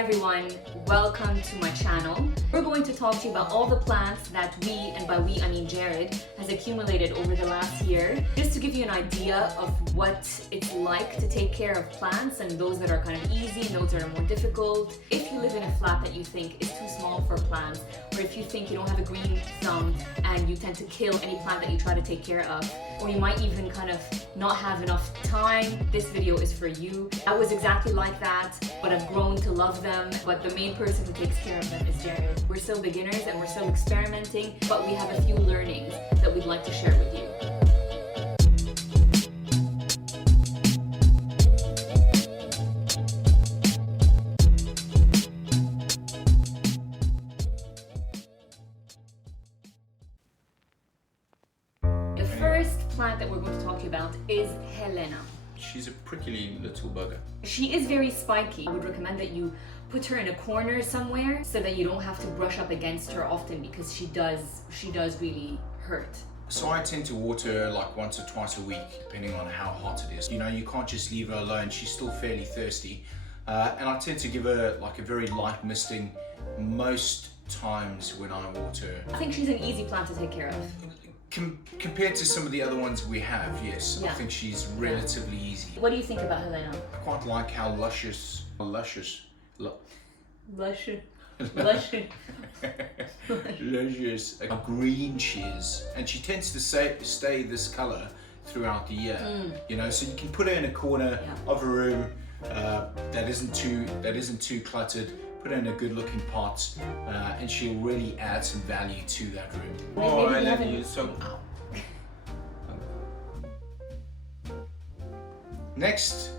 Hi everyone, welcome to my channel. We're going to talk to you about all the plants that we, and by we I mean Jarrod, has accumulated over the last year, just to give you an idea of what it's like to take care of plants, and those that are kind of easy and those that are more difficult. If you live in a flat that you think is too small for plants, or if you think you don't have a green thumb and you tend to kill any plant that you try to take care of, or you might even kind of not have enough time, this video is for you. I was exactly like that, but I've grown to love them. But the main person who takes care of them is Jarrod. We're still beginners and we're still experimenting, but we have a few learnings that we'd like to share with you. The first plant that we're going to talk to you about is Helena. She's a prickly little bugger. She is very spiky. I would recommend that you put her in a corner somewhere so that you don't have to brush up against her often, because she does really hurt. So I tend to water her like once or twice a week, depending on how hot it is. You know, you can't just leave her alone. She's still fairly thirsty. And I tend to give her like a very light misting most times when I water her. I think she's an easy plant to take care of. Compared to some of the other ones we have, yes, Yeah. I think she's relatively easy. What do you think about Helena? I quite like how luscious, luscious green she is, and she tends to stay this color throughout the year. You know, so you can put her in a corner of a room that isn't too cluttered. Put her in a good-looking pot, and she'll really add some value to that room. Oh, I love you so. Next,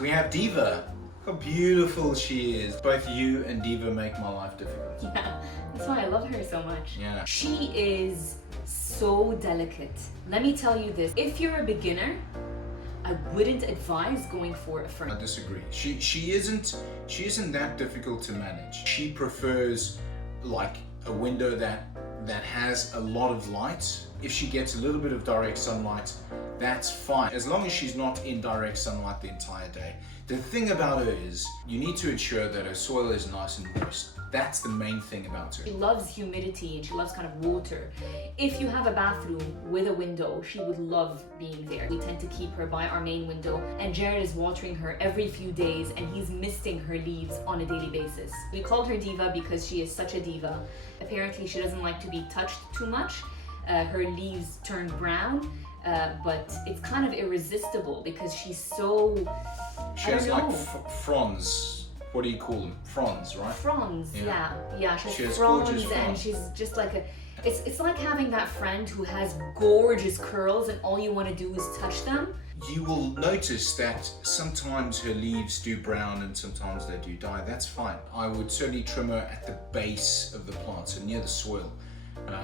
we have Diva. How beautiful she is. Both you and Diva make my life difficult. Yeah, that's why I love her so much. Yeah. She is so delicate. Let me tell you this, if you're a beginner, I wouldn't advise going for a fern. I disagree. She isn't that difficult to manage. She prefers like a window that has a lot of light. If she gets a little bit of direct sunlight, that's fine, as long as she's not in direct sunlight the entire day. The thing about her is you need to ensure that her soil is nice and moist. That's the main thing about her. She loves humidity and she loves kind of water. If you have a bathroom with a window, she would love being there. We tend to keep her by our main window, and Jarrod is watering her every few days, and he's misting her leaves on a daily basis. We called her Diva because she is such a diva. Apparently she doesn't like to be touched too much. Her leaves turn brown, but it's kind of irresistible because she's so... She has like fronds. What do you call them? Fronds, right? Fronds, yeah. She has gorgeous fronds, fronds. and she's just like a... It's like having that friend who has gorgeous curls and all you want to do is touch them. You will notice that sometimes her leaves do brown and sometimes they do die. That's fine. I would certainly trim her at the base of the plant, so near the soil.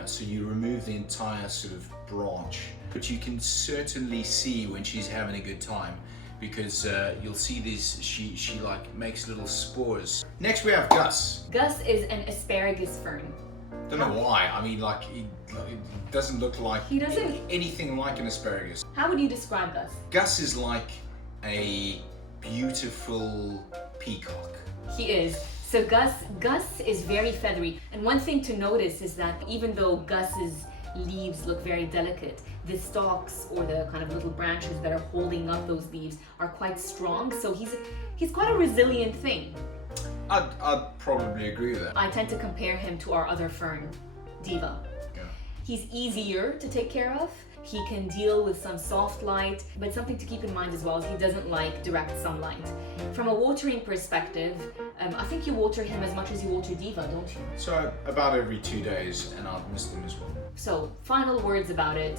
So you remove the entire sort of branch. But you can certainly see when she's having a good time, because you'll see these, she like makes little spores. Next we have Gus. Gus is an asparagus fern. Don't know why. I mean, like, it doesn't look like anything like an asparagus. How would you describe Gus? Gus is like a beautiful peacock. He is. So Gus is very feathery. And one thing to notice is that even though Gus's leaves look very delicate, the stalks or the kind of little branches that are holding up those leaves are quite strong. So he's quite a resilient thing. I'd probably agree with that. I tend to compare him to our other fern, Diva. Yeah. He's easier to take care of. He can deal with some soft light, but something to keep in mind as well is he doesn't like direct sunlight. From a watering perspective, I think you water him as much as you water Diva, don't you? So about every 2 days, and I'd miss them as well. So final words about it.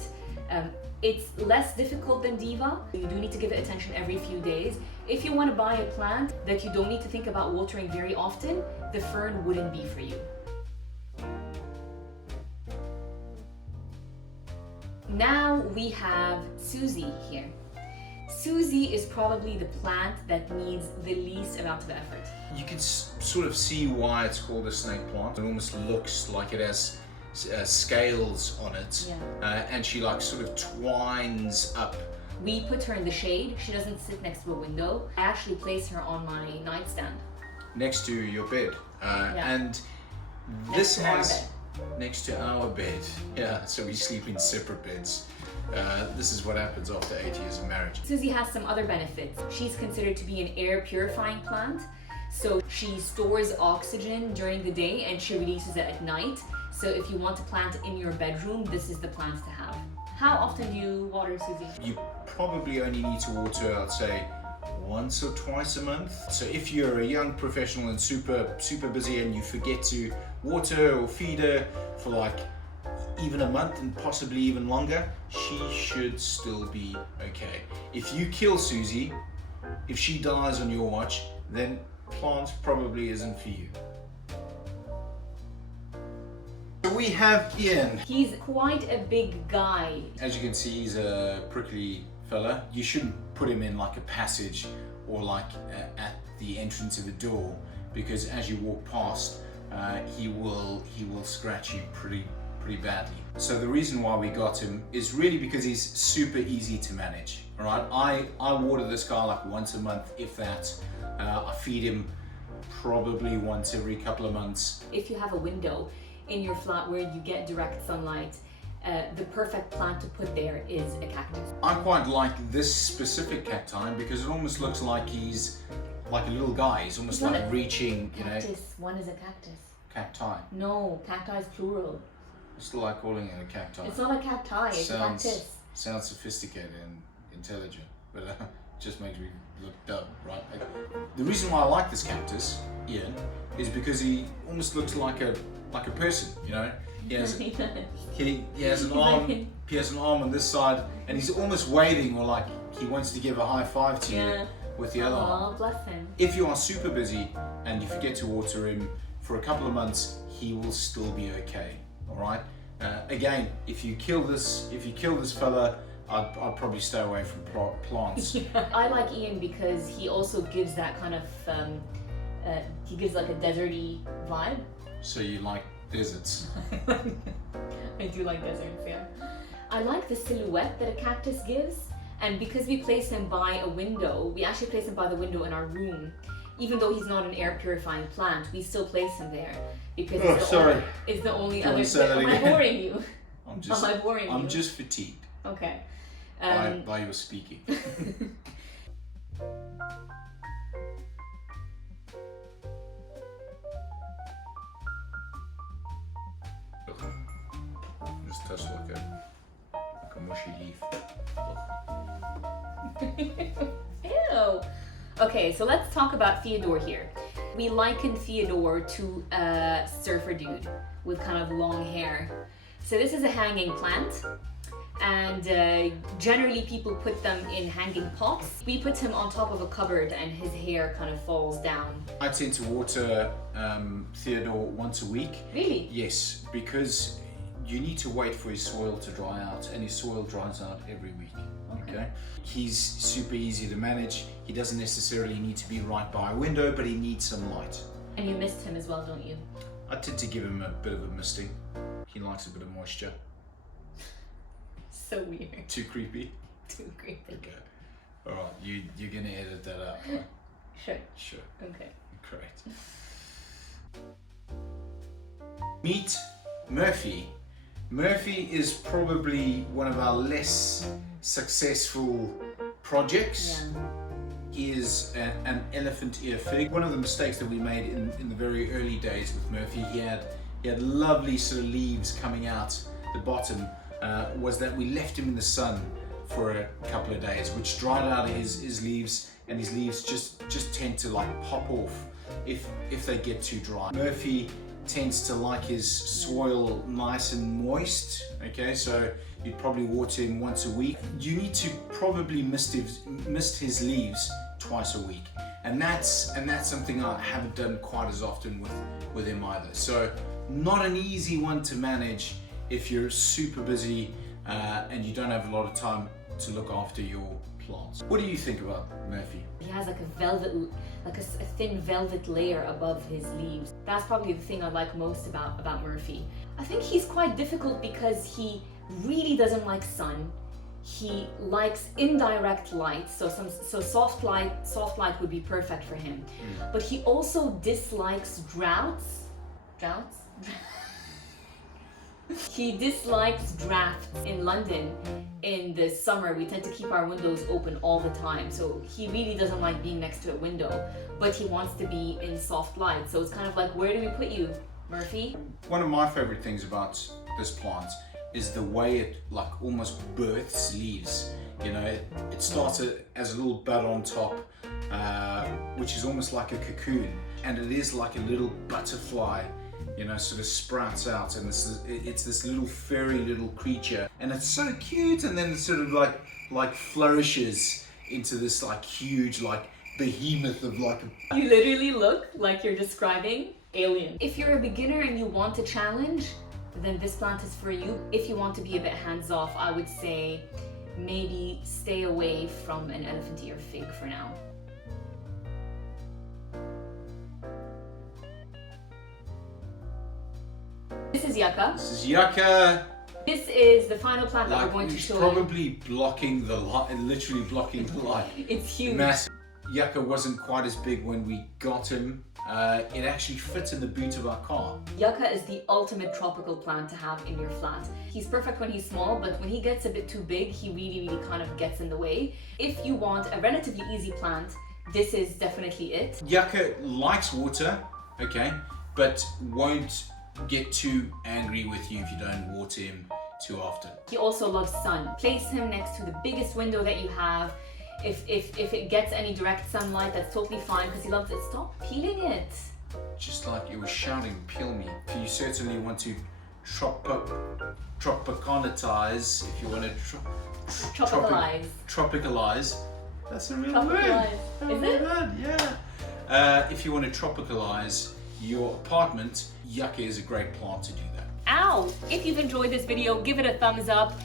It's less difficult than Diva. You do need to give it attention every few days. If you want to buy a plant that you don't need to think about watering very often, the fern wouldn't be for you. Now we have Susie here. Susie is probably the plant that needs the least amount of effort. You can sort of see why it's called a snake plant. It almost looks like it has scales on it, and she like sort of twines up. We put her in the shade. She doesn't sit next to a window. I actually place her on my nightstand. next to your bed. Yeah. And this has next to our bed. Yeah, so we sleep in separate beds. This is what happens after 8 years of marriage. Susie has some other benefits. She's considered to be an air purifying plant. So she stores oxygen during the day and she releases it at night. So if you want to plant in your bedroom, this is the plant to have. How often do you water, Susie? You probably only need to water, I'd say, once or twice a month. So if you're a young professional and super busy and you forget to water or feed her for like even a month and possibly even longer, she should still be okay. If you kill Susie, if she dies on your watch, then plant probably isn't for you. So we have Ian. He's quite a big guy. As you can see, he's a prickly fella. You shouldn't put him in like a passage or like at the entrance of a door, because as you walk past, he will scratch you pretty badly. So the reason why we got him is really because he's super easy to manage. All right, I water this guy like once a month, if that. I feed him probably once every couple of months. If you have a window in your flat where you get direct sunlight, the perfect plant to put there is a cactus. I quite like this specific cacti because it almost looks like he's like a little guy. He's almost like reaching, you know. Cactus, one is a cactus. Cacti. No, cacti is plural. I still like calling it a cacti. It's not a cacti, it's a cactus. Sounds sophisticated and intelligent, but it just makes me look dumb, right? The reason why I like this cactus, Ian, is because he almost looks like a person, you know? He has an arm. He has an arm on this side, and he's almost waving, or like he wants to give a high five to you with the other arm. Oh, bless him. If you are super busy and you forget to water him for a couple of months, he will still be okay. All right. Again, if you kill this fella, I'd probably stay away from plants. I like Ian because he also gives that kind of he gives like a deserty vibe. So you like deserts? I do like deserts, yeah. I like the silhouette that a cactus gives, and because we place him by a window, we actually place him by the window in our room. Even though he's not an air purifying plant, we still place him there because it's the only other. Am I boring you? Am I boring you? I'm just fatigued. Okay. By your speaking. Just touch like a mushy leaf. Ew. Okay, so let's talk about Theodore here. We liken Theodore to a surfer dude with kind of long hair. So this is a hanging plant, and generally people put them in hanging pots. We put him on top of a cupboard and his hair kind of falls down. I tend to water Theodore once a week. Really? Yes, because you need to wait for his soil to dry out, and his soil dries out every week. Okay. He's super easy to manage. He doesn't necessarily need to be right by a window, but he needs some light. And you mist him as well, don't you? I tend to give him a bit of a misting. He likes a bit of moisture. So weird. Too creepy? Too creepy. Okay. Alright, you're gonna edit that out, right? Sure. Sure. Okay. Great. Meet Murphy. Murphy is probably one of our less successful projects. Yeah. He is an elephant ear fig. One of the mistakes that we made in the very early days with Murphy, he had lovely sort of leaves coming out the bottom, was that we left him in the sun for a couple of days, which dried out his leaves, and his leaves just tend to like pop off if they get too dry. Murphy tends to like his soil nice and moist, okay, so you'd probably water him once a week. You need to probably mist his leaves twice a week, and that's something I haven't done quite as often with him either. So not an easy one to manage if you're super busy and you don't have a lot of time to look after your plants. What do you think about Murphy? He has like a velvet, like a thin velvet layer above his leaves. That's probably the thing I like most about Murphy. I think he's quite difficult because he really doesn't like sun. He likes indirect light, so soft light would be perfect for him. But he also dislikes droughts. He dislikes drafts. In London in the summer we tend to keep our windows open all the time, so he really doesn't like being next to a window, but he wants to be in soft light. So it's kind of like, where do we put you, Murphy? One of my favorite things about this plant is the way it like almost births leaves. You know, it starts as a little bud on top, which is almost like a cocoon, and it is like a little butterfly, you know, sort of sprouts out, and it's this little furry little creature, and it's so cute, and then it sort of like flourishes into this like huge like behemoth of like a... You literally look like you're describing Alien. If you're a beginner and you want a challenge, then this plant is for you. If you want to be a bit hands-off, I would say maybe stay away from an elephant ear fig for now. This is Yucca. This is Yucca. This is the final plant that we're going to show you. Probably blocking the light, literally blocking the light. It's huge. Massive. Yucca wasn't quite as big when we got him. It actually fits in the boot of our car. Yucca is the ultimate tropical plant to have in your flat. He's perfect when he's small, but when he gets a bit too big, he really kind of gets in the way. If you want a relatively easy plant, this is definitely it. Yucca likes water, okay, but won't get too angry with you if you don't water him too often. He also loves sun. Place him next to the biggest window that you have. If it gets any direct sunlight, that's totally fine because he loves it. Stop peeling it. Just like you were shouting, peel me. You certainly want to tropicalize, if you want to tropicalize. That's a real word. Is it? Yeah. If you want to tropicalize your apartment, Yucca is a great plant to do that. Ow! If you've enjoyed this video, give it a thumbs up.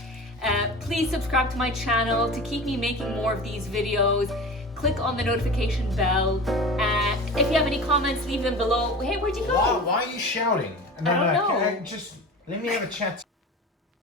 Please subscribe to my channel to keep me making more of these videos. Click on the notification bell. If you have any comments, leave them below. Hey, where'd you go? Why are you shouting? I don't know. Just let me have a chat.